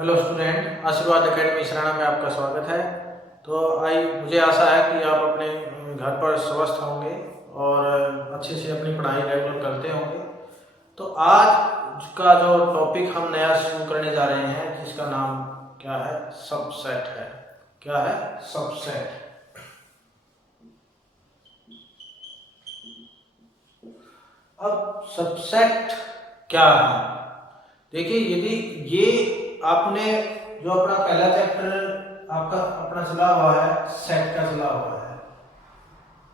Hello student, आशीर्वाद academy Sarana में आपका स्वागत है। तो मुझे आशा है कि आप अपने घर पर स्वस्थ होंगे और अच्छे से अपनी पढ़ाई रेगुलर करते होंगे। तो आज का जो टॉपिक हम नया शुरू करने जा रहे हैं, जिसका नाम क्या है, सबसेट है। क्या है? सबसेट। अब सबसेट क्या है? देखिए, यदि ये आपने जो अपना पहला चैप्टर आपका अपना चला हुआ है, सेट का चला हुआ है।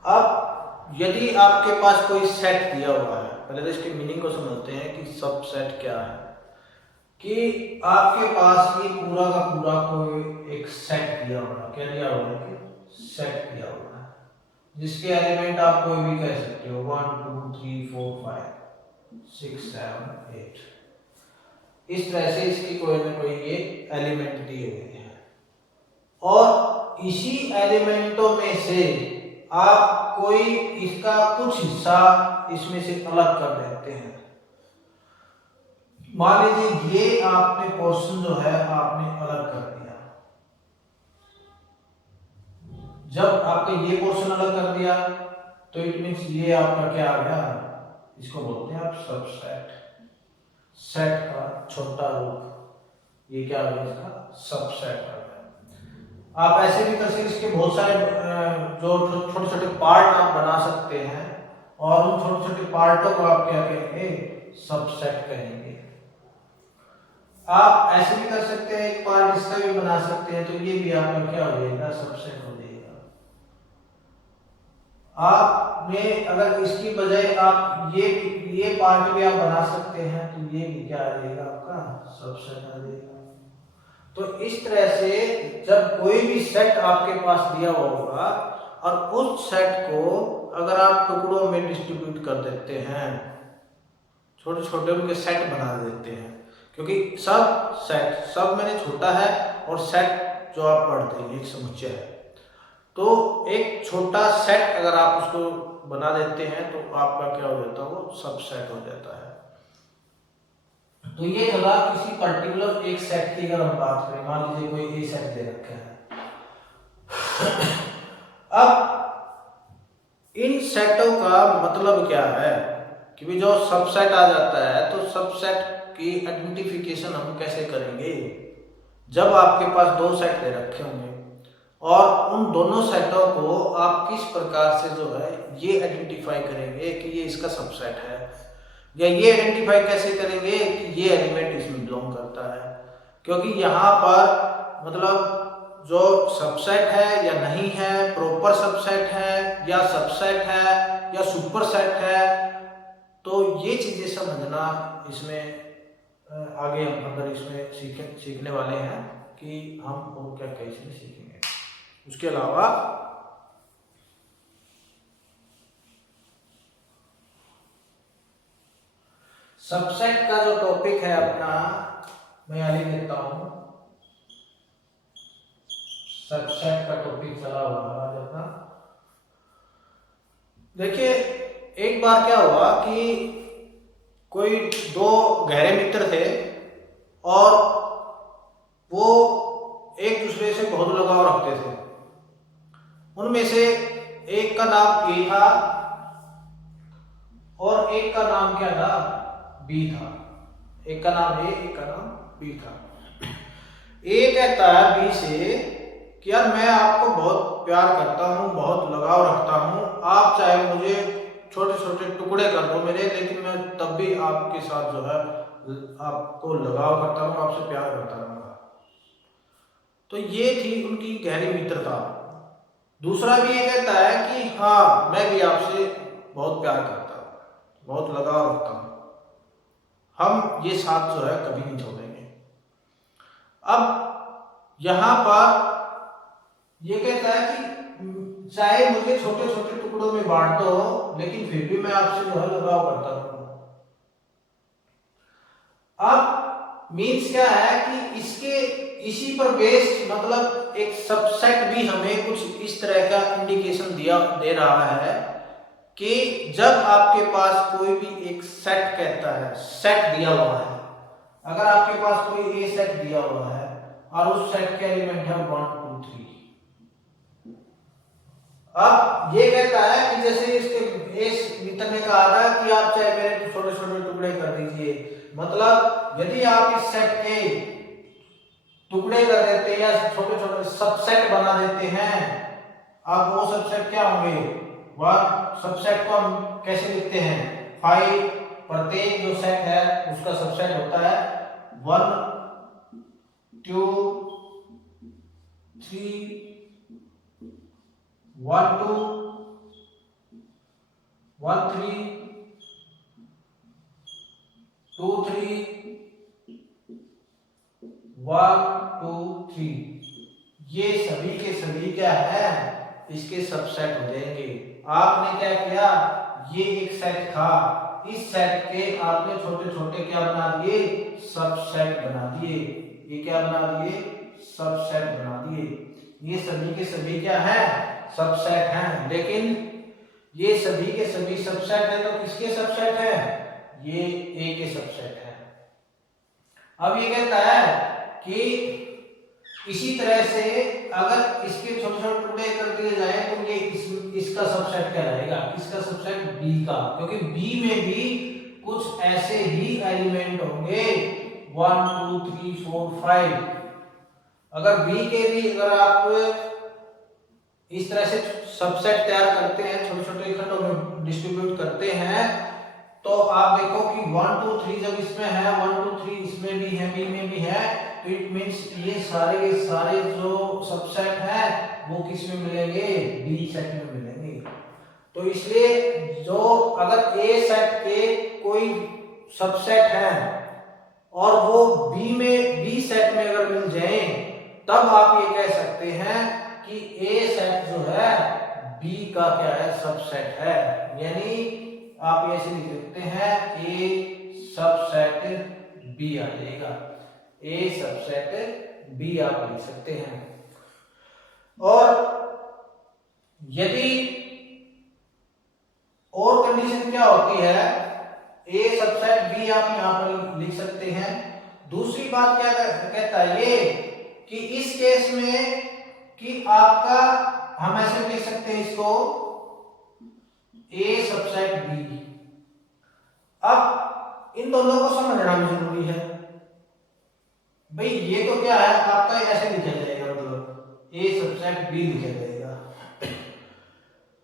अब यदि आपके पास कोई सेट दिया हुआ है, पहले तो इसके मीनिंग को समझते हैं कि सबसेट क्या है। कि आपके पास ये पूरा का पूरा कोई एक सेट दिया हुआ है। क्या दिया हुआ है? कि सेट दिया हुआ है, जिसके एलिमेंट आप कोई भी कह सकते हो, 1 2 3 4 5 6 7 8। इस तरह से इसकी कोई ना कोई ये एलिमेंट दिए हुए हैं, और इसी एलिमेंटों में से आप कोई इसका कुछ हिस्सा इसमें से अलग कर देते हैं। मान लीजिए ये आपने पोर्शन जो है आपने अलग कर दिया। जब आपका ये पोर्शन अलग कर दिया तो इट मीन्स ये आपका क्या आ गया, इसको बोलते हैं आप सबसेट। सेट का छोटा रूप, ये क्या आ गया, इसका सबसेट आ गया। आप ऐसे भी कर सकते, इसके बहुत सारे जो छोटे छोटे पार्ट आप बना सकते हैं, और उन छोटे छोटे पार्टों को आप क्या कहेंगे, सबसेट कहेंगे। आप ऐसे भी कर सकते हैं, एक पार्ट इसका भी बना सकते हैं, तो ये भी आपका क्या हो जाएगा, सबसेट हो जाएगा। आपने अगर इसकी बजाय आप ये पार्ट भी आप बना सकते हैं, तो ये भी क्या आ जाएगा, आपका सबसेट आ जाएगा। तो इस तरह से जब कोई भी सेट आपके पास दिया हुआ होगा, और उस सेट को अगर आप टुकड़ों में डिस्ट्रीब्यूट कर देते हैं, छोटे छोटे उनके सेट बना देते हैं, क्योंकि सब सेट, सब मैंने छोटा है, और सेट जो आप पढ़ते हैं एक समुच्चय है। तो एक छोटा सेट अगर आप उसको बना देते हैं तो आपका क्या हो जाता है, वो सबसेट हो जाता है। तो ये चला किसी पर्टिकुलर एक सेट की अगर हम बात करें, मान लीजिए कोई ए सेट दे रखे हैं। अब इन सेटों का मतलब क्या है कि जो सबसेट आ जाता है, तो सबसेट की आइडेंटिफिकेशन हम कैसे करेंगे। जब आपके पास दो सेट दे रखे होंगे, और उन दोनों सेटों को आप किस प्रकार से जो है ये आइडेंटिफाई करेंगे कि ये इसका सबसेट है, या ये आइडेंटिफाई कैसे करेंगे कि ये एलिमेंट इसमें बिलोंग करता है। क्योंकि यहाँ पर मतलब जो सबसेट है या नहीं है, प्रॉपर सबसेट है या सबसेट है या सुपर सेट है, तो ये चीजें समझना इसमें आगे हम अगर इसमें सीखने वाले हैं कि हम और क्या क्या इसमें सीखेंगे। उसके अलावा सबसेट का जो टॉपिक है अपना, मैं यहाँ लिख देता हूं। सबसेट का टॉपिक चला हुआ है आज अपना। देखिए, एक बार क्या हुआ कि कोई दो गहरे मित्र थे, और वो एक दूसरे से बहुत लगाव रखते थे। उनमें से एक का नाम ए था और एक का नाम क्या था, बी था। एक का नाम ए, एक का नाम बी था। ए कहता है बी से कि यार मैं आपको बहुत प्यार करता हूँ, बहुत लगाव रखता हूँ, आप चाहे मुझे छोटे छोटे टुकड़े कर दो मेरे, लेकिन मैं तब भी आपके साथ जो है आपको लगाव करता हूँ, आपसे प्यार करता रहूंगा। तो ये थी उनकी गहरी मित्रता। दूसरा भी ये कहता है कि हाँ मैं भी आपसे बहुत प्यार करता हूँ, बहुत लगाव रखता हूँ, हम ये साथ जो है कभी नहीं छोड़ेंगे। अब यहां पर ये कहता है कि चाहे मुझे छोटे छोटे टुकड़ों में बांट दो, लेकिन फिर भी मैं आपसे जो है लगाव करता हूँ। अब मीन्स क्या है कि इसके इसी पर बेस्ड मतलब एक सबसेट भी हमें कुछ इस तरह का इंडिकेशन दे रहा है कि जब आपके पास कोई भी एक सेट कहता है, सेट दिया हुआ है, अगर आपके पास कोई ए सेट दिया हुआ है और उस सेट के एलिमेंट है 1 2 3। अब ये कहता है कि जैसे इसके इस मित्र ने कहा था कि आप चाहे मेरे छोटे छोटे टुकड़े कर दीजिए, मतलब यदि आप इस सेट के टुकड़े कर देते हैं या छोटे छोटे सबसेट बना देते हैं, अब वो सबसेट क्या होंगे, वह सबसेट को हम कैसे लिखते हैं, 5 प्रत्येक जो सेट है उसका सबसेट होता है 1 2 3 1 2 1 3 2 3 1 2 3। ये सभी के सभी क्या है, इसके सबसेट हो जाएंगे। आपने क्या किया, ये एक सेट था, इस सेट के आपने छोटे छोटे क्या बना दिए, सबसेट बना दिए। ये क्या बना दिए, सबसेट बना दिए। ये सभी के सभी क्या है, सबसेट हैं। लेकिन ये सभी के सभी सबसेट है तो किसके सबसेट है, ये ए के सबसेट है। अब ये कहता है कि इसी तरह से अगर इसके छोटे छोटे टुकड़े कर दिए जाए तो ये इसका सबसेट क्या रहेगा, किसका सबसेट, बी का, क्योंकि बी में भी कुछ ऐसे ही एलिमेंट होंगे 1 2 3 4 5। अगर बी के भी अगर आप इस तरह से सबसेट तैयार करते हैं, छोटे छोटे खंडों में डिस्ट्रीब्यूट करते हैं, तो आप देखो कि 1 2 3 जब इसमें है, 1 2 3 इसमें भी है, बी में भी है, तो इट मींस ये सारे जो सबसेट है वो किस में मिलेंगे, बी सेट में मिलेंगे। तो इसलिए जो अगर ए सेट के कोई सबसेट है और वो बी सेट में अगर मिल जाए, तब आप ये कह सकते हैं कि ए सेट जो है बी का क्या है, सबसेट है। यानी आप ऐसे लिख सकते हैं ए सबसेट बी आ जाएगा, ए सबसेट बी आप लिख सकते हैं। और यदि और कंडीशन क्या होती है, ए सबसेट बी आप यहां पर लिख सकते हैं। दूसरी बात क्या कहता है ये कि इस केस में कि आपका, हम ऐसे लिख सकते हैं इसको ए सबसेट बी। अब इन दोनों को समझना भी जरूरी है भाई, ये तो क्या है आपका ऐसे लिखा जाएगा, मतलब ए सबसेट बी लिखा जाएगा।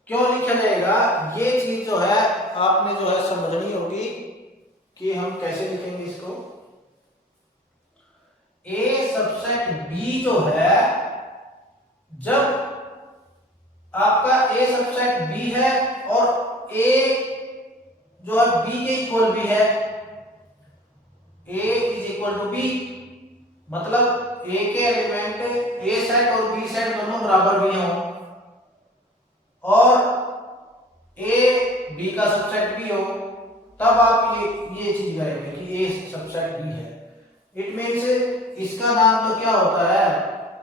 क्यों लिखा जाएगा, ये चीज जो है आपने जो है समझनी होगी कि हम कैसे लिखेंगे इसको। ए सबसेट बी जो है, जब आपका ए सबसेट बी है और ए जो है बी के इक्वल भी है, A is equal to B, मतलब ए के एलिमेंट ए सेट और बी सेट दोनों बराबर भी हों, और ए बी का सबसेट भी हो, तब आप ये चीज करेंगे कि ए सबसेट बी है। इट मींस इसका नाम तो क्या होता है,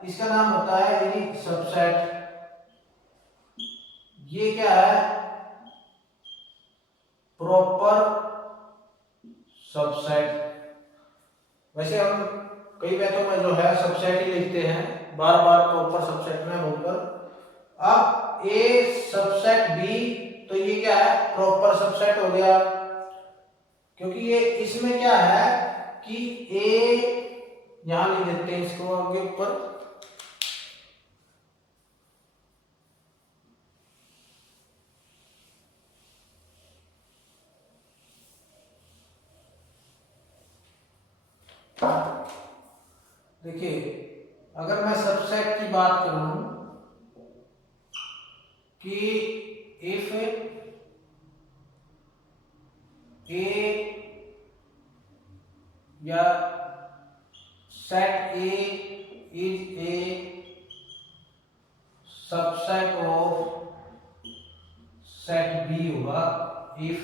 इसका नाम होता है यानी सबसेट। ये क्या है, प्रॉपर सबसेट। वैसे हम कई बैचों में जो है सबसेट ही लिखते हैं, बार बार प्रॉपर सबसेट में बोलकर। अब ए सबसेट बी, तो ये क्या है, प्रॉपर सबसेट हो गया, क्योंकि ये इसमें क्या है कि ए, यहां लिख देते हैं इसको आगे ऊपर, देखिए अगर मैं सबसेट की बात करूं कि इफ ए या set A is a subset of set B होगा, if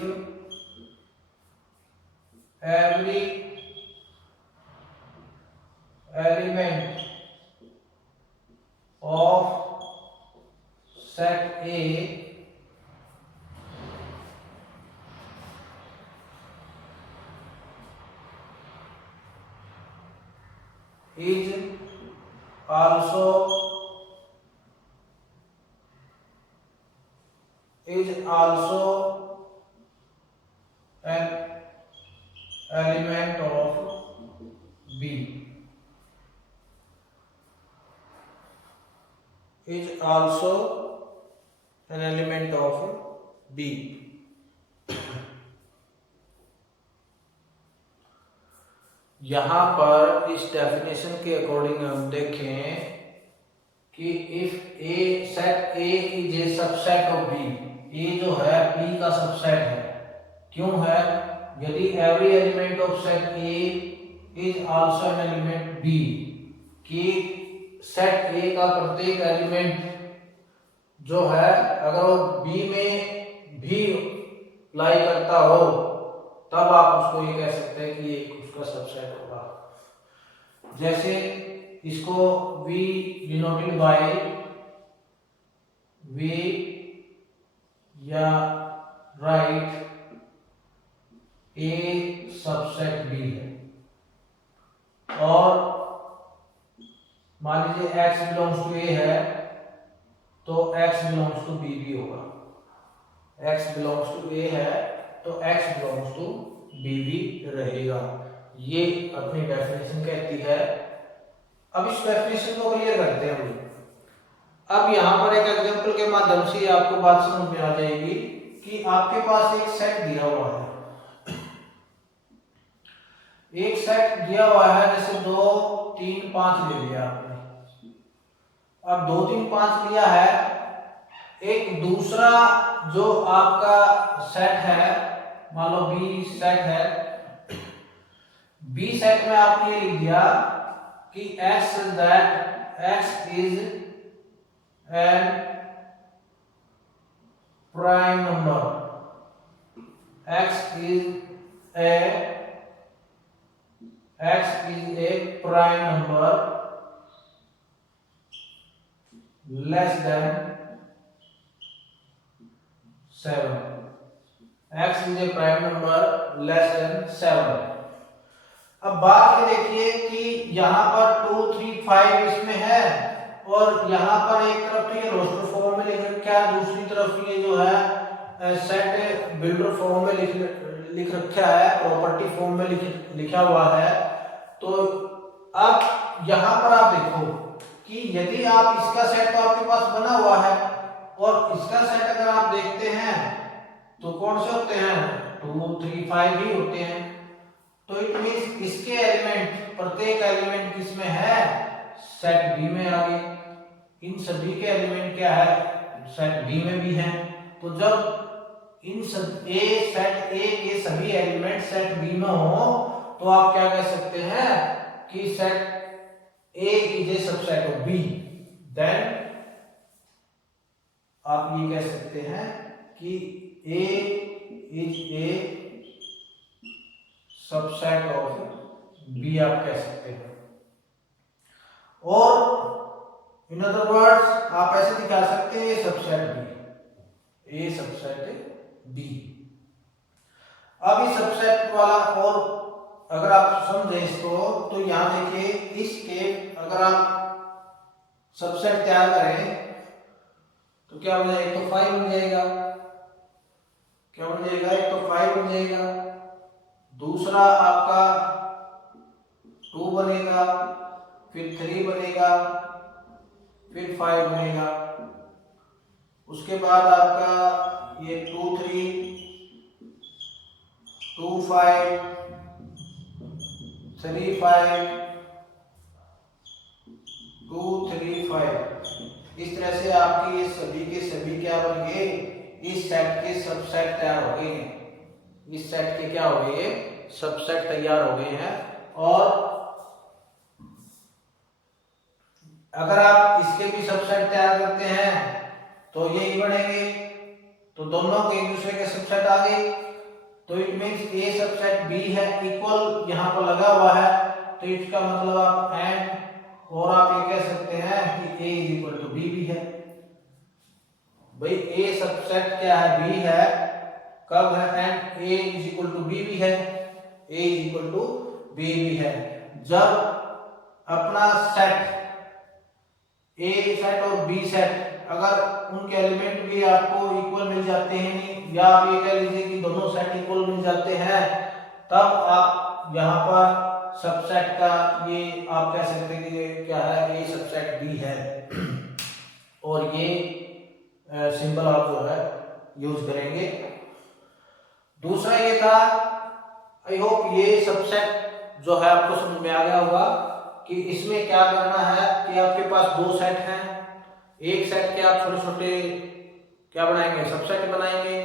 every element of set A is also an element of B, is also an element of B। यहां पर इस डेफिनेशन के अकॉर्डिंग हम देखें कि if A set A is a subset of B, A जो है बी का सबसेट है। क्यों है? यदि every element of set A is also an element B, कि सेट ए का प्रत्येक एलिमेंट जो है अगर वो बी में भी लाई करता हो, तब आप उसको ये कह सकते हैं कि ये उसका सबसेट होगा। जैसे इसको V डिनोटेड बाय V या राइट A सबसेट B है, और मान लीजिए X बिलोंग्स टू A है तो X बिलोंग्स टू B भी होगा। X बिलोंग्स टू A है तो X बिलोंग्स टू B भी रहेगा। ये अपनी डेफिनेशन कहती है। अब इस डेफिनेशन को क्लियर करते हैं हम। अब यहाँ पर एक एग्जांपल के माध्यम से आपको बात समझ में आ जाएगी कि आपके पास एक सेट दिया हुआ है, एक सेट दिया हुआ है, जैसे 2 3 5 ले लिया आपने। अब 2 3 5 लिया है, एक दूसरा जो आपका सेट है, मान लो बी सेट है, बी सेट में आपने ये लिख दिया कि x that x is an prime number, x is a prime number less than 7, x is a prime number less than 7। अब बात ये देखिए कि यहाँ पर 2 3 5 इसमें है, और यहाँ पर एक तरफ तो ये रोस्टर फॉर्म में लिख रखा है, दूसरी तरफ ये जो है सेट बिल्डर फॉर्म में लिख रखा है, प्रॉपर्टी फॉर्म में लिखा हुआ है। तो अब यहाँ पर आप देखो कि यदि आप इसका सेट तो आपके पास बना हुआ है, और इसका सेट अगर आप देखते हैं तो कौन से होते हैं? 2 3 5 ही होते हैं। तो इट मींस इसके एलिमेंट, प्रत्येक एलिमेंट किसमें है? सेट बी में आ गए। इन सभी के एलिमेंट क्या है? सेट बी में भी हैं। तो जब इन सेट ए के सभी एलिमेंट सेट बी में हो, तो आप क्या कह सकते हैं कि set A is a subset of B. Then आप ये कह सकते हैं कि A is a subset of B, आप कह सकते हैं। और इन अदर वर्ड्स आप ऐसे दिखा सकते हैं सबसेट बी, ए सबसेट बी। अब इस सबसेट वाला और अगर आप समझें इसको, तो यहां देखिए इसके अगर आप सबसेट तैयार करें तो क्या बन जाएगा? तो 5 बन जाएगा। क्या बन जाएगा? एक तो 5 बन जाएगा, दूसरा आपका 2 बनेगा, फिर 3 बनेगा, फिर 5 बनेगा। उसके बाद आपका ये 2 3 2 5 3 5 2 3 5। इस तरह से आपके ये सभी के सभी क्या बन गए? इस सेट के सबसेट तैयार हो गए हैं। इस सेट के क्या हो गए? सबसेट तैयार हो गए हैं। और अगर आप इसके भी सबसेट तैयार करते हैं तो यही बनेंगे। तो दोनों के एक दूसरे के सबसेट आ गए, तो it means A subset B है, इक्वल यहाँ पर लगा हुआ है। तो इसका मतलब आप एंड, और आप ये कह सकते हैं कि A is equal to B भी है। भाई ए सबसेट क्या है? बी है। कब है? And A is equal to B भी है, A is equal to B भी है। जब अपना सेट ए सेट और बी सेट अगर उनके एलिमेंट भी आपको इक्वल मिल जाते हैं, या आप ये कह लीजिए कि दोनों सेट इक्वल मिल जाते हैं, तब आप यहाँ पर सबसेट का ये आप कह सकते हैं कि ये क्या है, ए सबसेट बी है। और ये सिंबल आप जो है यूज करेंगे। दूसरा ये था, आई होप ये सबसेट जो है आपको समझ में आ गया होगा कि इसमें क्या करना है कि आपके पास दो सेट हैं, एक सेट के आप छोटे छोटे क्या बनाएंगे, सबसेट बनाएंगे,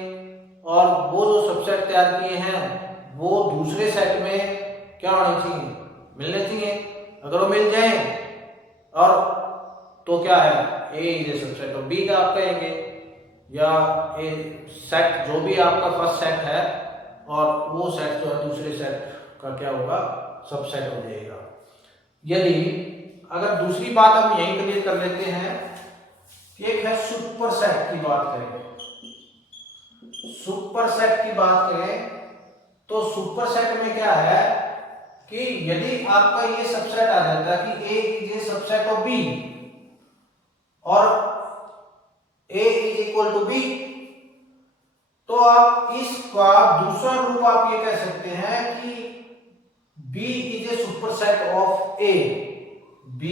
और वो जो सबसेट तैयार किए हैं वो दूसरे सेट में क्या होने चाहिए, मिलने चाहिए। अगर वो मिल जाए और तो क्या है, A is a subset of B का आप कहेंगे, या ए सेट जो भी आपका फर्स्ट सेट है और वो सेट जो है दूसरे सेट का क्या होगा, सबसेट हो जाएगा। यदि अगर दूसरी बात हम यही क्लियर कर लेते हैं कि एक है सुपर सेट की बात करें, सुपर सेट की बात करें तो सुपर सेट में क्या है कि यदि आपका ये सबसेट आ जाता है कि A is a subset of B और A is equal to B, तो आप इसका दूसरा रूप आप ये कह सकते हैं कि B is a super set of A, B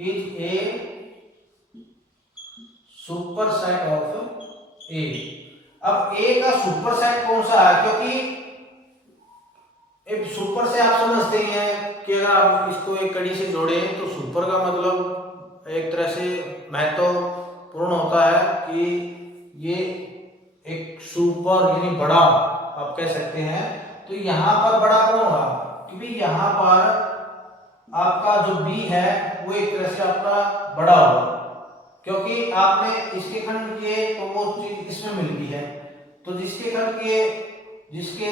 is a super set of A। अब A का सुपर सेट कौन सा है, क्योंकि एक सुपर से आप समझते हैं कि अगर आप इसको एक कड़ी से जोड़े तो सुपर का मतलब एक तरह से महत्वपूर्ण होता है कि ये एक सुपर यानी बड़ा आप कह सकते हैं। तो यहाँ पर बड़ा कौन होगा, क्योंकि यहाँ पर आपका जो B है वो एक तरह से आपका बड़ा होगा, क्योंकि आपने इसके खंड किए तो वो चीज इसमें मिल गई है, तो जिसके खंड किए जिसके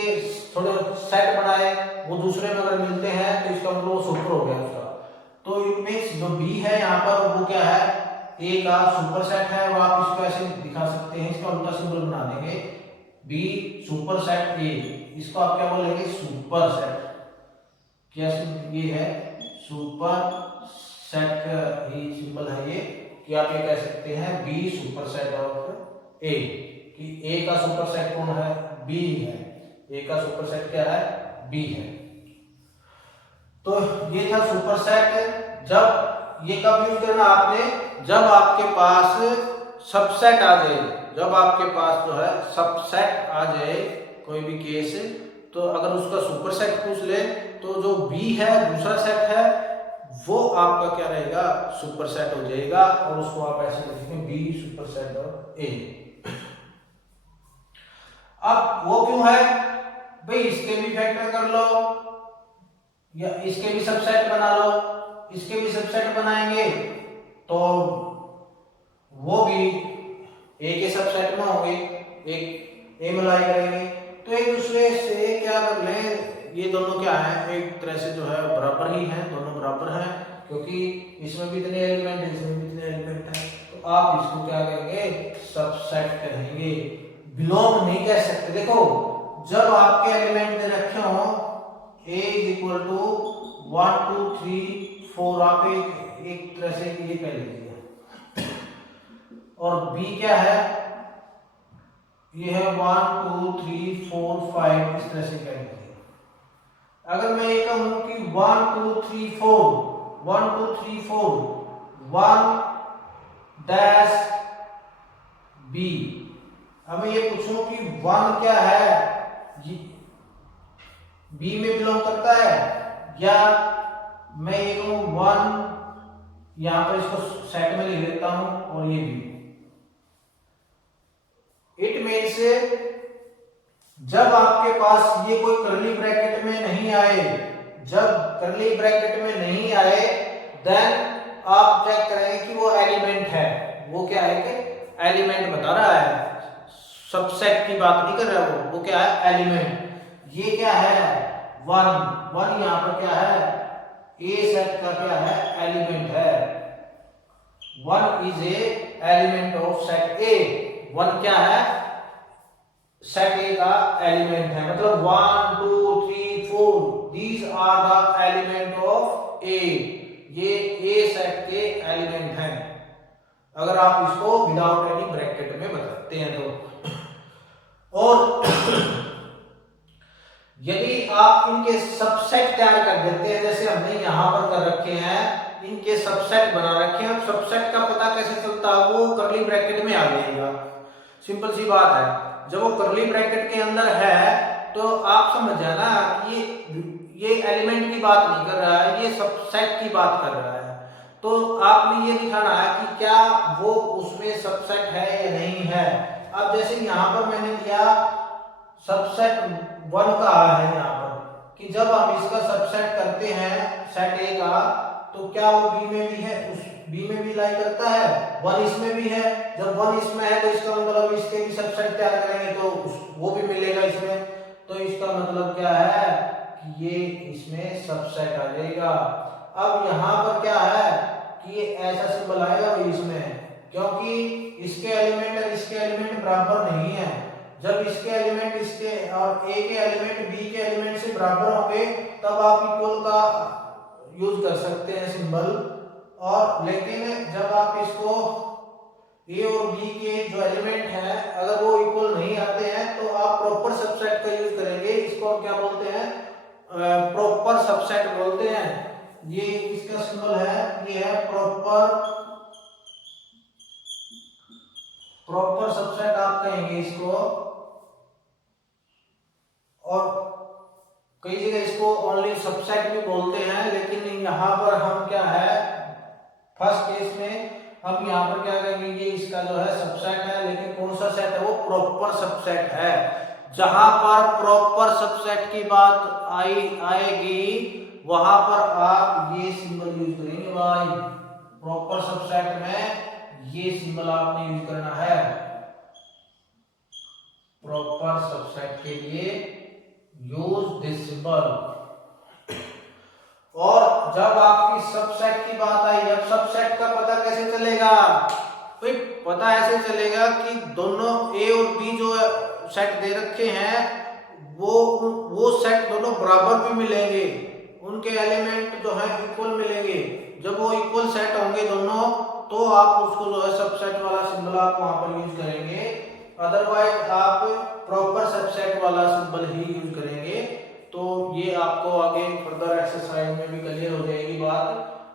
थोड़े सेट बनाए वो दूसरे में अगर मिलते हैं तो इसका मतलब वो सुपर हो गया उसका। तो इट मींस जो B है यहाँ पर वो क्या है, A का सुपर सेट है, वो आप इसको ऐसे दिखा सकते हैं, इसका उल्टा सिंबल बना देंगे, B सुपर सेट A, इसको आप क्या बोलेंगे, सुपर सेट। क्या ये है सुपर सेट का ही सिंबल है ये, कि आप ये कह सकते हैं B super set of A, कि A का सुपर सेट कौन है, B है, A का सुपर सेट क्या है, B है। तो ये था सुपर सेट। जब ये कब यूज करना आपने, जब आपके पास सबसेट आ जाए, जब आपके पास जो है सबसेट आ जाए कोई भी केस, तो अगर उसका सुपर सेट पूछ ले तो जो B है दूसरा सेट है वो आपका क्या रहेगा, सुपर सेट हो जाएगा, और उसको आप ऐसे लिखेंगे B super set of A। अब वो क्यों है भाई, इसके भी फैक्टर कर लो या इसके भी सबसेट बना लो, इसके भी सबसेट बनाएंगे तो वो भी A के सबसेट में होंगे, एक A मिलाई करेंगे, तो एक दूसरे से क्या कर लें, ये दोनों क्या है एक तरह से जो है बराबर ही हैं, दोनों बराबर हैं, क्योंकि इसमें भी इतने एलिमेंट है इसमें भी इतने एलिमेंट हैं, तो आप इसको क्या कहेंगे, सबसेट कहेंगे, बिलोंग नहीं कह सकते। देखो जब आपके एलिमेंट दे रखे हो A इज इक्वल टू 1 2 3 4, आप एक तरह से ये कह लीजिए, और B क्या है, ये है 1 2 3 4 5, इस तरह से कह लीजिए। अगर मैं ये कहूं कि 1 2 3 4 1 2 3 4 1 डैश B, अब मैं ये पूछूं कि 1 क्या है, B में बिलोंग करता है, या मैं ये कहूं 1, यहां पर इसको सेट में लिख देता हूं और ये B। इट मीन्स जब आपके पास ये कोई करली ब्रैकेट में नहीं आए, जब करली ब्रैकेट में नहीं आए देन आप चेक करें कि वो एलिमेंट है, वो क्या है कि एलिमेंट बता रहा है, सबसेट की बात नहीं कर रहा है वो क्या है, एलिमेंट। ये क्या है 1 यहां पर क्या है, A सेट का क्या है, एलिमेंट है, 1 is a element of set A, 1 क्या है, सेट A का एलिमेंट है, मतलब 1 2 3 4 these are the element of A, ये ए सेट के एलिमेंट हैं, अगर आप इसको विदाउट एनी ब्रैकेट में बताते हैं तो। और यदि आप इनके सबसेट तैयार कर देते हैं, जैसे हमने यहां पर कर रखे हैं, इनके सबसेट बना रखे हैं, अब सबसेट का पता कैसे चलता है, वो करली ब्रैकेट में आ जाएगा। सिंपल सी बात है, जब वो करली ब्रैकेट के अंदर है तो आप समझ जाना ये एलिमेंट की बात नहीं कर रहा है, ये सबसेट की बात कर रहा है। तो आपने ये दिखाना है कि क्या वो उसमें सबसेट है या नहीं है। अब जैसे यहाँ पर मैंने दिया सबसेट 1 कहा है यहाँ पर कि जब हम इसका सबसेट करते हैं सेट ए का, तो क्या वो बी में भी है, उस बी में भी लाई करता है, 1 इसमें भी है। जब 1 इसमें है तो इसका मतलब इसके भी सबसेट तैयार करेंगे तो वो भी मिलेगा इसमें। तो इसका मतलब क्या है कि ये इसमें सबसेट आ जाएगा। अब यहाँ पर क्या है कि ये ऐसा सिंबल आएगा भी इसमें, क्योंकि इसके एलिमेंट और इसके एलिमेंट बराबर नहीं है। जब इसके एलिमेंट इसके और ए के एलिमेंट बी के एलिमेंट से बराबर होंगे तब आप इक्वल का यूज कर सकते हैं सिंबल। और लेकिन जब आप इसको ए और बी के जो एलिमेंट हैं अगर वो इक्वल नहीं आते हैं तो आप प्रॉपर सबसेट का यूज करेंगे। इसको हम क्या बोलते हैं, प्रॉपर सबसेट बोलते हैं। ये इसका सिंबल है, ये है प्रॉपर सबसेट आप कहेंगे इसको। और कई जगह इसको ओनली सबसेट भी बोलते हैं, लेकिन यहाँ पर हम क्या है फर्स्ट केस में हम यहाँ पर क्या करेंगे, ये इसका जो है सबसेट है, लेकिन कौन सा सेट है, वो प्रॉपर सबसेट है। जहां पर प्रॉपर सबसेट की बात आएगी वहां पर आप ये सिंबल यूज करेंगे भाई। प्रॉपर सबसेट में ये सिंबल आपने यूज करना है। प्रॉपर सबसेट के लिए यूज दिस सिंबल। और जब आपकी सबसेट की बात आई, अब सबसेट का पता कैसे चलेगा भाई, पता ऐसे चलेगा कि दोनों ए और बी जो सेट दे रखे हैं वो सेट दोनों बराबर भी मिलेंगे, उनके एलिमेंट जो है इक्वल मिलेंगे। जब वो इक्वल सेट होंगे दोनों तो आप उसको जो है सबसेट वाला सिंबल आप वहां पर यूज करेंगे, अदरवाइज आप प्रॉपर सबसेट वाला सिंबल ही यूज करेंगे। तो ये आपको आगे फर्दर एक्सरसाइज में भी क्लियर हो जाएगी बात।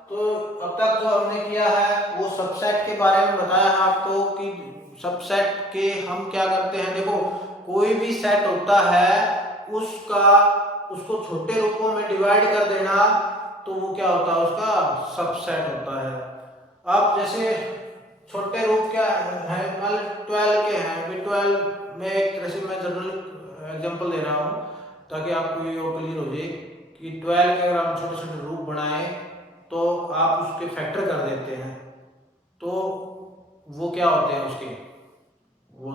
तो अब तक जो हमने किया है वो सबसेट के बारे में बताया है आपको कि सबसेट के हम क्या करते हैं। देखो कोई भी सेट होता है उसको छोटे रूपों में डिवाइड कर देना तो वो क्या होता है, उसका सबसेट होता है। अब जैसे छोटे रूप क्या है, मान 12 के हैं, 12 में एक तरह से मैं जनरल एग्जांपल दे रहा हूँ ताकि आपको ये क्लियर हो जाए कि 12 के अगर हम छोटे छोटे रूप बनाएं तो आप उसके फैक्टर कर देते हैं तो वो क्या होते हैं, उसके वो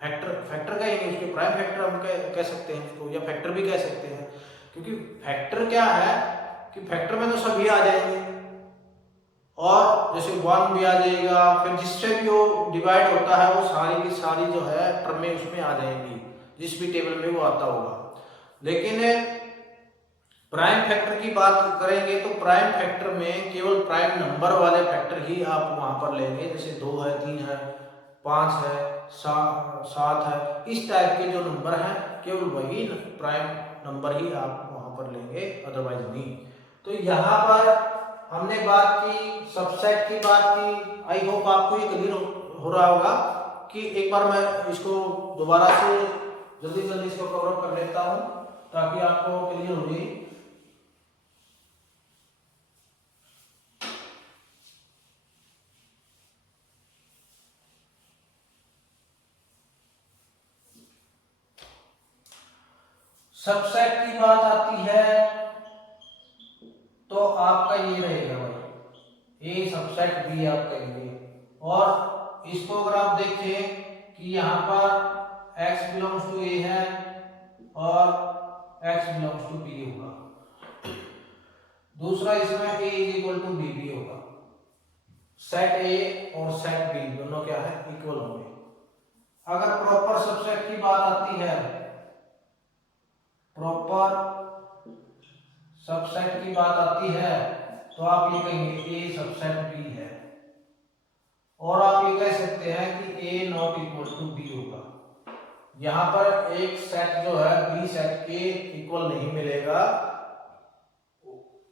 फैक्टर कहेंगे, उसके प्राइम फैक्टर हम कह सकते हैं उसको, या फैक्टर भी कह सकते हैं। क्योंकि फैक्टर क्या है कि फैक्टर में तो सभी आ जाएंगे, और जैसे 1 भी आ जाएगा, फिर जिससे भी वो डिवाइड होता है वो सारी की सारी जो है टर्में उसमें आ जाएंगी जिस भी टेबल में वो आता होगा। लेकिन प्राइम फैक्टर की बात करेंगे तो प्राइम फैक्टर में केवल प्राइम नंबर वाले फैक्टर ही आप वहां पर लेंगे, जैसे 2 है, 3 है, 5 है, 7 है, इस टाइप के जो नंबर हैं केवल वही प्राइम नंबर ही आप वहां पर लेंगे, अदरवाइज नहीं। तो यहाँ पर हमने बात की, सबसेट की बात की। आई होप आपको ये क्लियर हो रहा होगा कि एक बार मैं इसको दोबारा से जल्दी जल्दी इसको कवर अप कर लेता हूँ ताकि आपको क्लियर हो जाए। सबसेट की बात आती है तो आपका ये रहेगा भाई, ए सबसेट बी आप कहेंगे। और इसको अगर आप देखें कि यहाँ पर x बिलोंग्स टू ए है और x बिलोंग्स टू बी होगा। दूसरा इसमें a is equal to B भी होगा। सेट ए और सेट बी दोनों क्या है, इक्वल होंगे। अगर प्रॉपर सबसेट की बात आती है, प्रॉपर सबसेट की बात आती है तो आप ये कहेंगे ए सबसेट बी है। और आप ये कह सकते हैं कि ए नॉट इक्वल टू बी होगा। यहाँ पर एक सेट जो है बी सेट के इक्वल नहीं मिलेगा,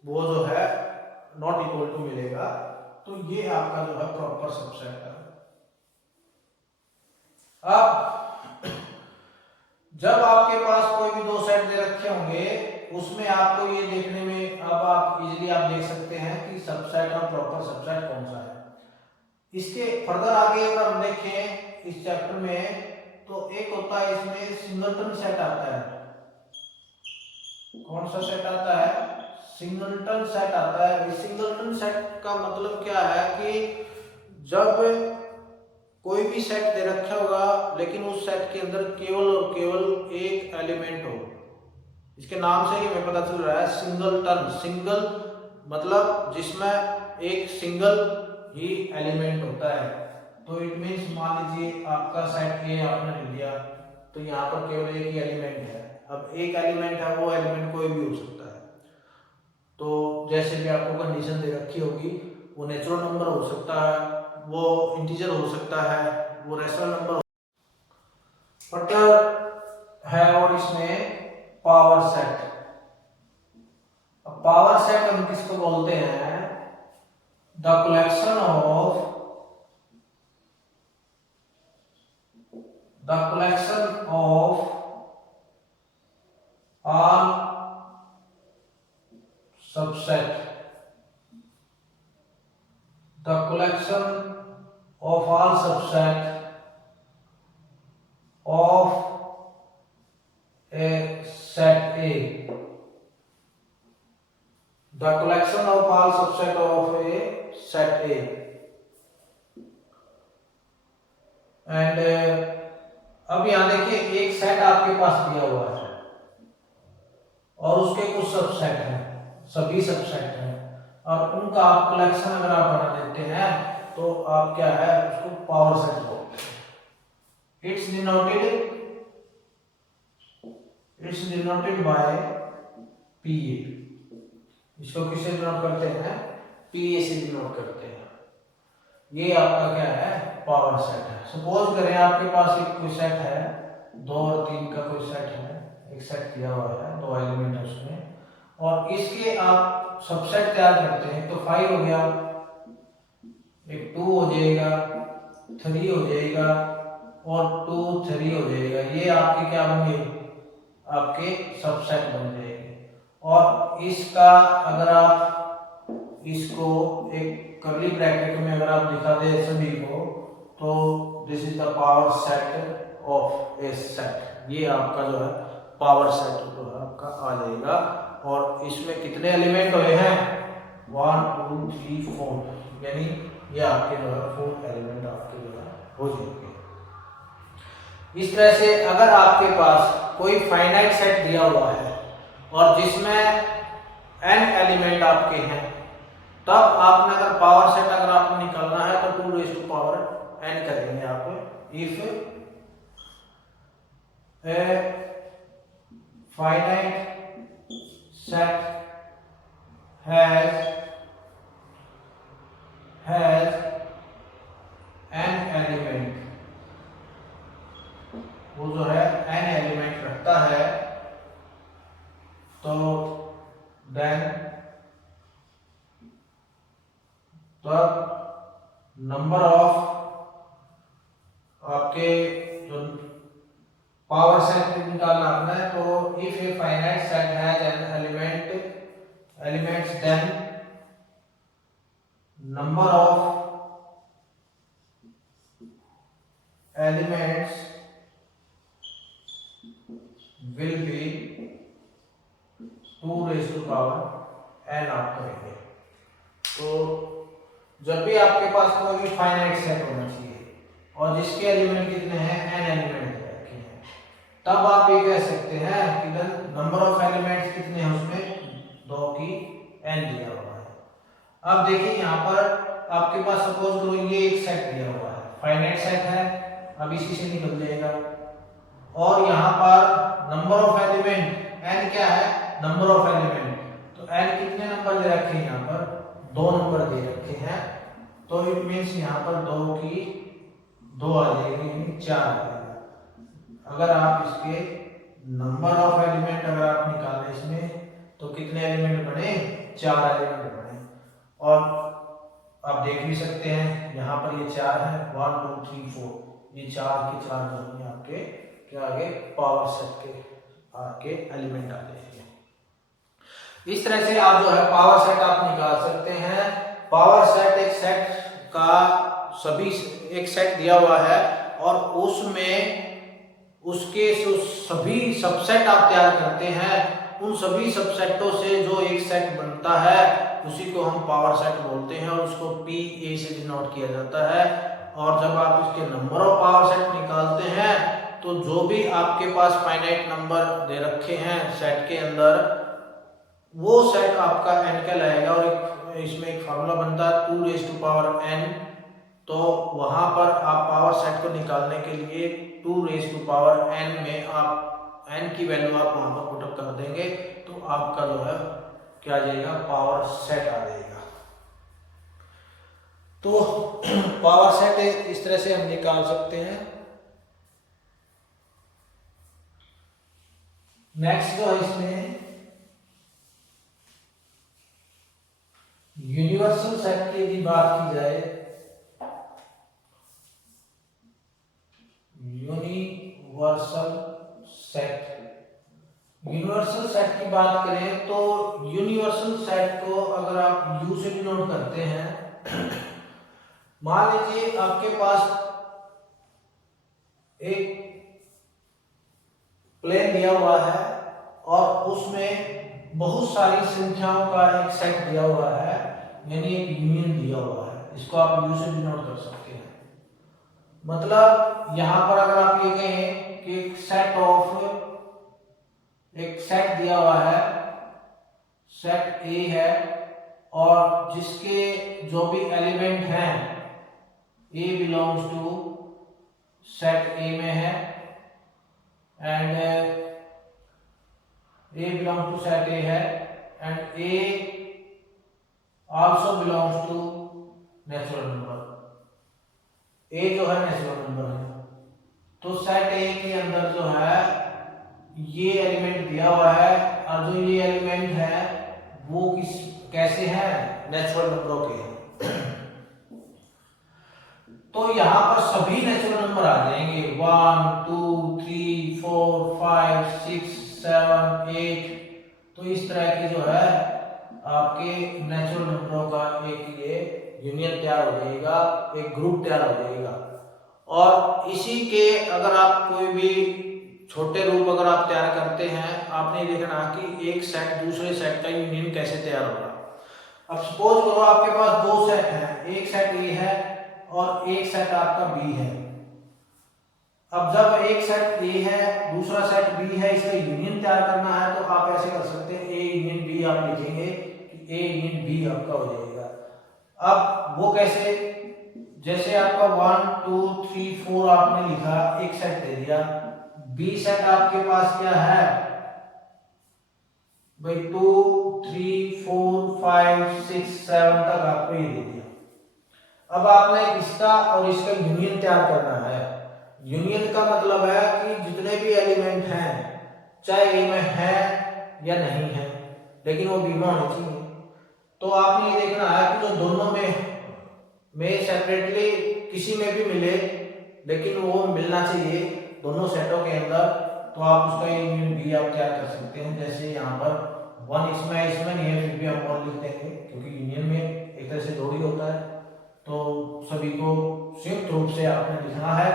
वो जो है नॉट इक्वल टू मिलेगा। तो ये आपका जो है प्रॉपर सबसेट है। अब जब आपके पास कोई भी दो सेट दे रखे होंगे, उसमें आपको ये देखने में अब आप इजीली आप देख सकते हैं कि सबसेट और प्रॉपर सबसेट कौन सा है। इसके फर्दर आगे अगर हम देखें इस चैप्टर में, तो एक होता है इसमें सिंगलटन सेट आता है। कौन सा सेट आता है? सिंगलटन सेट आता है। इस सिंगलटन सेट का मतलब क्या है कि जब कोई भी सेट दे रखा होगा लेकिन उस सेट के अंदर केवल और केवल एक एलिमेंट हो। इसके नाम से ही हमें पता चल रहा है सिंगलटन। सिंगल मतलब जिसमें एक सिंगल ही एलिमेंट होता है। तो इट मीन्स मान लीजिए आपका सेट ए आपने ले लिया, तो यहाँ पर केवल एक ही एलिमेंट है। अब एक एलिमेंट है, वो एलिमेंट कोई भी हो सकता है। तो जैसे भी आपको कंडीशन दे रखी होगी, वो नेचुरल नंबर हो सकता है, वो इंटीजर हो सकता है, वो रेशनल नंबर है। और इसमें पावर सेट। अब पावर सेट हम किसको बोलते हैं? The collection of all subset of a set A. The collection of all subset of a set A. And अब यहां देखिए एक सेट आपके पास दिया हुआ है और उसके कुछ सबसेट हैं, सभी सबसेट हैं, और उनका आप कलेक्शन अगर आप बना देते हैं तो आप क्या है उसको पावर सेट बोलते हैं। इट्स डिनोटेड बाय पीए। इसको किससे डिनोट करते हैं? पीए से डिनोट करते हैं। ये आपका क्या है? पावर सेट है। सपोज करें आपके पास एक कोई सेट है, 2 और 3 का कोई सेट है, एक सेट दिया हुआ है, 2 एलिमेंट है उसमें, और इसके आप सबसेट तैयार करते हैं। तो 5 हो गया, एक 2 हो जाएगा, 3 हो जाएगा और 2 3 हो जाएगा। ये आपके क्या होंगे? आपके सबसेट बन जाएंगे। और इसका अगर आप इसको एक कर्ली ब्रैकेट में अगर आप दिखा दे सभी को, तो this is the power set of A set. ये आपका जो है पावर सेट जो है आपका आ जाएगा। और इसमें कितने एलिमेंट हुए हैं? 1 2 3 4, यानी ये आपके जो है 4 एलिमेंट आपके जो है हो जाएंगे। इस तरह से अगर आपके पास कोई फाइनाइट सेट दिया हुआ है और जिसमें n एलिमेंट आपके हैं, तब आपने अगर पावर सेट अगर आपको निकालना है तो 2 raised to power n करेंगे आप। If a finite set has n element, वो जो है n एलिमेंट रखता है, तो देन नंबर ऑफ आपके जो पावर सेट निकालना आपने, तो if a finite set has n elements then number of elements will be 2 raised to power n आप करेंगे। तो जब भी आपके पास कोई भी फाइनाइट सेट होना चाहिए और जिसके एलिमेंट कितने हैं? n एलिमेंट रखे हैं, तब आप ये कह सकते हैं कि नंबर ऑफ एलिमेंट्स कितने हैं उसमें? 2 की n दिया हुआ है। अब देखिए यहाँ पर आपके पास सपोज करो ये एक सेट दिया हुआ है, फाइनाइट सेट है, अब इसी से निकल जाएगा। और यहाँ पर नंबर ऑफ एलिमेंट n क्या है? Number of element. तो n कितने नंबर दे रखे हैं यहाँ पर? 2 नंबर दे रखे हैं, तो इट मीन्स यहाँ पर 2 की 2 आ जाएगी, यानी 4 आ जाएगा। अगर आप इसके नंबर ऑफ एलिमेंट अगर आप निकालें इसमें, तो कितने एलिमेंट बने, 4 एलिमेंट बने। और आप देख भी सकते हैं यहाँ पर ये 4 है, 1 2 3 4, ये 4 के 4 जो है आपके क्या आगे पावर सेट के आपके एलिमेंट आ जाएंगे। इस तरह से आप जो है पावर सेट आप निकाल सकते हैं। पावर सेट एक सेट का सभी एक सेट दिया हुआ है और उसमें उसके जो सभी सबसेट आप तैयार करते हैं, उन सभी सबसेटों से जो एक सेट बनता है उसी को हम पावर सेट बोलते हैं और उसको PA से डिनोट किया जाता है। और जब आप इसके नंबर ऑफ पावर सेट निकालते हैं तो जो भी आपके पास फाइनाइट नंबर दे रखे हैं सेट के अंदर, वो सेट आपका n कहलाएगा। और इसमें एक फार्मूला बनता है 2n, तो वहां पर आप पावर सेट को निकालने के लिए 2n में आप n की वैल्यू आप वहां पर पुटअप कर देंगे, तो आपका जो है क्या आ जाएगा, पावर सेट आ जाएगा। तो पावर सेट इस तरह से हम निकाल सकते हैं। नेक्स्ट जो है इसमें यूनिवर्सल सेट की यदि बात की जाए, यूनिवर्सल सेट की बात करें तो यूनिवर्सल सेट को अगर आप U से डिनोट करते हैं, मान लीजिए आपके पास एक प्लेन दिया हुआ है और उसमें बहुत सारी संख्याओं का एक सेट दिया हुआ है, यानी एक यूनियन दिया हुआ है, इसको आप U से डिनोट कर सकते हैं। मतलब यहां पर अगर आप ये कहें कि एक सेट दिया हुआ है, सेट A है और जिसके जो भी एलिमेंट हैं A belongs to set A में है and A belongs to set A है and A also belongs to natural number. A जो है नेचुरल नंबर है, तो सेट A के अंदर जो है ये एलिमेंट दिया हुआ है और जो ये एलिमेंट है वो कैसे है, नेचुरल नंबरों के हैं। तो यहां पर सभी नेचुरल नंबर आ जाएंगे, 1 2 3 4 5 6 7 8। तो इस तरह के जो है आपके नेचुरल नंबरों का एक ये यूनियन तैयार हो जाएगा, एक ग्रुप तैयार हो जाएगा। और इसी के अगर आप कोई भी छोटे रूप अगर आप तैयार करते हैं, आपने देखना कि एक सेट दूसरे सेट का यूनियन कैसे तैयार होगा। अब सपोज करो आपके पास 2 सेट हैं, एक सेट A है और एक सेट आपका B है। अब जब एक सेट A है दूसरा सेट B है, इसका यूनियन तैयार करना है, तो आप ऐसे कर सकते हैं A यूनियन B आप लिखेंगे कि A यूनियन B आपका हो जाएगा। अब वो कैसे, जैसे आपका 1 2 3 4 आपने लिखा, एक सेट दे दिया, B सेट आपके पास क्या है भाई 2 3 4 5 6 7 तक आपको ये दे दिया। अब आपने इसका और इसका यूनियन तैयार करना है। यूनियन का मतलब है कि जितने भी एलिमेंट हैं चाहे ए में है या नहीं है, लेकिन वो बी में होने चाहिए। तो आपने ये देखना है कि जो दोनों में सेपरेटली किसी में भी मिले, लेकिन वो मिलना चाहिए दोनों सेटों के अंदर, तो आप उसका यूनियन बी आप तैयार कर सकते हैं। जैसे यहाँ पर 1 इसमें नहीं है, फिर भी हम 1 लिख देंगे क्योंकि यूनियन में एक तरह से जोड़ी होता है, तो सभी को संयुक्त रूप से आपने लिखना है।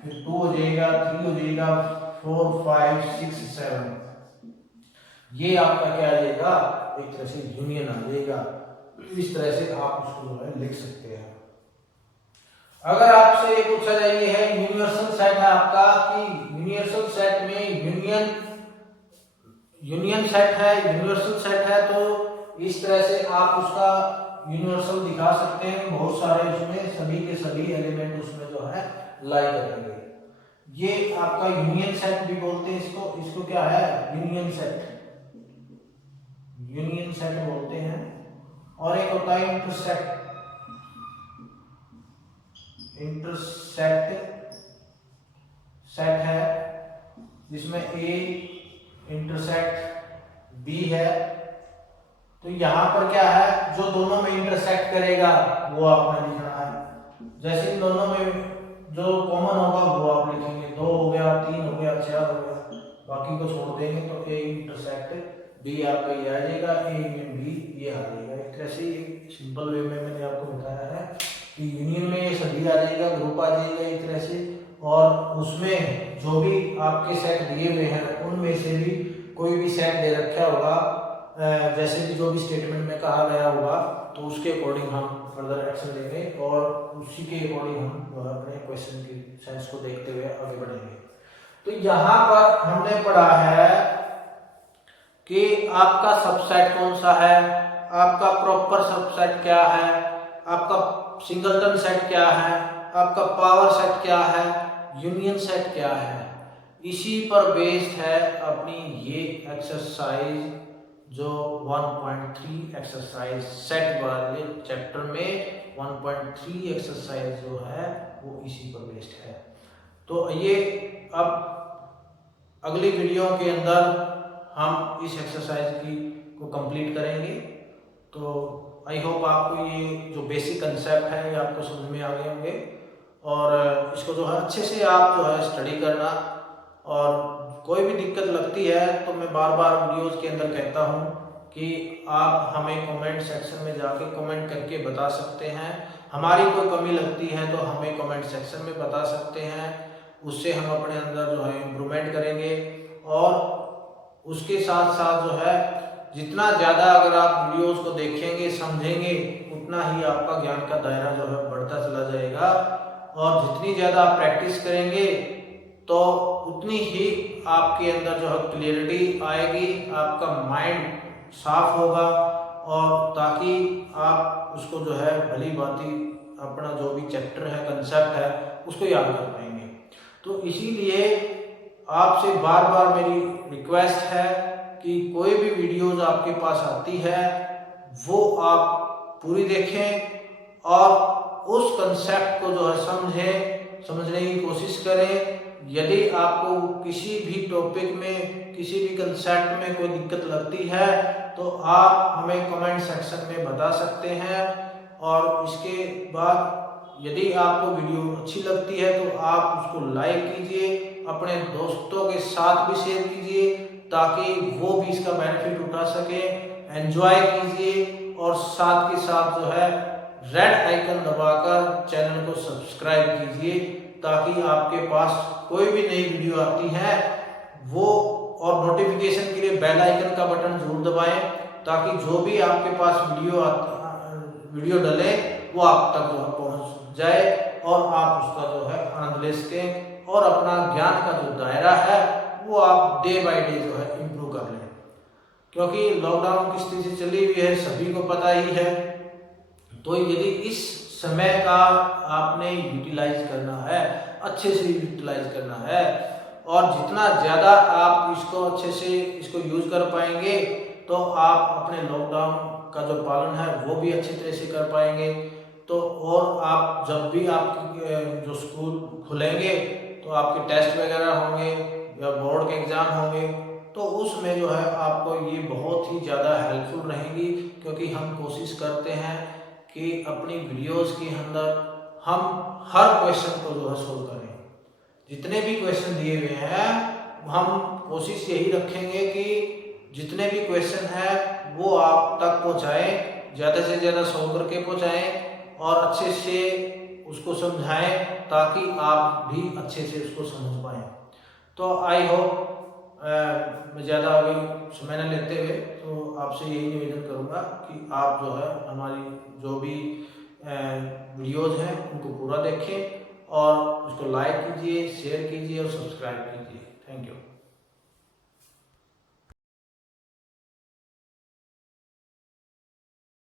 फिर 2 हो जाएगा, 3 हो जाएगा, 4 5 6 7, ये आपका क्या आ जाएगा, एक तरह से यूनियन आ जाएगा। इस तरह से आप उसको जो है लिख सकते हैं। अगर आपसे ये पूछा जाए है यूनिवर्सल सेट है आपका, कि यूनिवर्सल सेट में यूनियन सेट है, यूनिवर्सल सेट है, तो इस तरह से आप उसका यूनिवर्सल दिखा सकते हैं। बहुत सारे उसमें सभी के सभी एलिमेंट उसमें जो है लाई करेंगे। ये आपका यूनियन सेट भी बोलते हैं इसको क्या है, यूनियन सेट बोलते हैं। और एक होता है इंटरसेक्ट। इंटरसेक्ट सेट है जिसमें ए इंटरसेक्ट बी है। तो यहाँ पर क्या है, जो दोनों में इंटरसेक्ट करेगा वो आपने लिखना है। जैसे इन दोनों में जो कॉमन होगा वो आप लिखेंगे, 2 हो गया, 3 हो गया, 4 हो गया, बाकी को छोड़ देंगे। तो ए इंटरसेक्ट बी आपका ये आ जाएगा, ए यूनियन बी ये आ जाएगा। एक तरह से सिंपल वे में मैंने आपको बताया है कि यूनियन में ये सभी आ जाएगा, ग्रुप आ जाएगा एक तरह से, और उसमें जो भी आपके सेट दिए हुए हैं उनमें से भी कोई भी सेट दे रखा होगा, जैसे कि जो भी स्टेटमेंट में कहा गया होगा, तो उसके अकॉर्डिंग हम फर्दर एक्शन लेंगे और उसी के अकॉर्डिंग हम अपने क्वेश्चन की सेंस को देखते हुए आगे बढ़ेंगे। तो यहाँ पर हमने पढ़ा है कि आपका सबसेट कौन सा है, आपका प्रॉपर सबसेट क्या है, आपका सिंगलटन सेट क्या है, आपका पावर सेट क्या है, यूनियन सेट क्या है। इसी पर बेस्ड है अपनी ये एक्सरसाइज, जो 1.3 एक्सरसाइज सेट वाले चैप्टर में 1.3 एक्सरसाइज जो है वो इसी पर बेस्ड है। तो ये अब अगली वीडियो के अंदर हम इस एक्सरसाइज को कंप्लीट करेंगे। तो आई होप आपको ये जो बेसिक कंसेप्ट है ये आपको समझ में आ गए होंगे, और इसको जो है अच्छे से आप जो है स्टडी करना। और कोई भी दिक्कत लगती है तो मैं बार बार वीडियोस के अंदर कहता हूँ कि आप हमें कमेंट सेक्शन में जाके कमेंट करके बता सकते हैं। हमारी कोई कमी लगती है तो हमें कमेंट सेक्शन में बता सकते हैं, उससे हम अपने अंदर जो है इम्प्रूवमेंट करेंगे। और उसके साथ साथ जो है जितना ज़्यादा अगर आप वीडियोस को देखेंगे समझेंगे उतना ही आपका ज्ञान का दायरा जो है बढ़ता चला जाएगा। और जितनी ज़्यादा आप प्रैक्टिस करेंगे तो उतनी ही आपके अंदर जो है क्लियरिटी आएगी, आपका माइंड साफ होगा, और ताकि आप उसको जो है भली भांति अपना जो भी चैप्टर है, कंसेप्ट है, उसको याद कर पाएंगे। तो इसीलिए आपसे बार बार मेरी रिक्वेस्ट है कि कोई भी वीडियोज आपके पास आती है वो आप पूरी देखें और उस कंसेप्ट को जो है समझने की कोशिश करें। यदि आपको किसी भी टॉपिक में, किसी भी कंसेप्ट में कोई दिक्कत लगती है तो आप हमें कमेंट सेक्शन में बता सकते हैं। और इसके बाद यदि आपको वीडियो अच्छी लगती है तो आप उसको लाइक कीजिए, अपने दोस्तों के साथ भी शेयर कीजिए ताकि वो भी इसका बेनिफिट उठा सके। एंजॉय कीजिए और साथ के साथ जो है रेड आइकन दबाकर चैनल को सब्सक्राइब कीजिए ताकि आपके पास कोई भी नई वीडियो आती है वो, और नोटिफिकेशन के लिए बेल आइकन का बटन जरूर दबाएं ताकि जो भी आपके पास वीडियो डले वो आप तक जो है पहुंच जाए और आप उसका जो है आनंद ले सकें और अपना ज्ञान का जो दायरा है वो आप डे बाय डे जो है इम्प्रूव कर लें। क्योंकि लॉकडाउन किस तरह से चली हुई है सभी को पता ही है। तो यदि इस समय का आपने यूटिलाइज करना है, अच्छे से यूटिलाइज करना है, और जितना ज़्यादा आप इसको अच्छे से इसको यूज कर पाएंगे तो आप अपने लॉकडाउन का जो पालन है वो भी अच्छी तरह से कर पाएंगे। तो और आप जब भी आपके जो स्कूल खुलेंगे तो आपके टेस्ट वगैरह होंगे या बोर्ड के एग्ज़ाम होंगे तो उसमें जो है आपको ये बहुत ही ज़्यादा हेल्पफुल रहेंगी। क्योंकि हम कोशिश करते हैं कि अपनी वीडियोस के अंदर हम हर क्वेश्चन को जो है सोल्व करें। जितने भी क्वेश्चन दिए हुए हैं हम कोशिश यही रखेंगे कि जितने भी क्वेश्चन हैं वो आप तक पहुंचाएं, ज़्यादा से ज़्यादा सोल्व करके पहुंचाएं और अच्छे से उसको समझाएं ताकि आप भी अच्छे से उसको समझ पाएं। तो आई होप मैं ज़्यादा अभी समय न लेते हुए तो आपसे यही निवेदन करूँगा कि आप जो है हमारी जो भी वीडियोज़ हैं उनको पूरा देखें और उसको लाइक कीजिए, शेयर कीजिए और सब्सक्राइब कीजिए। Thank you.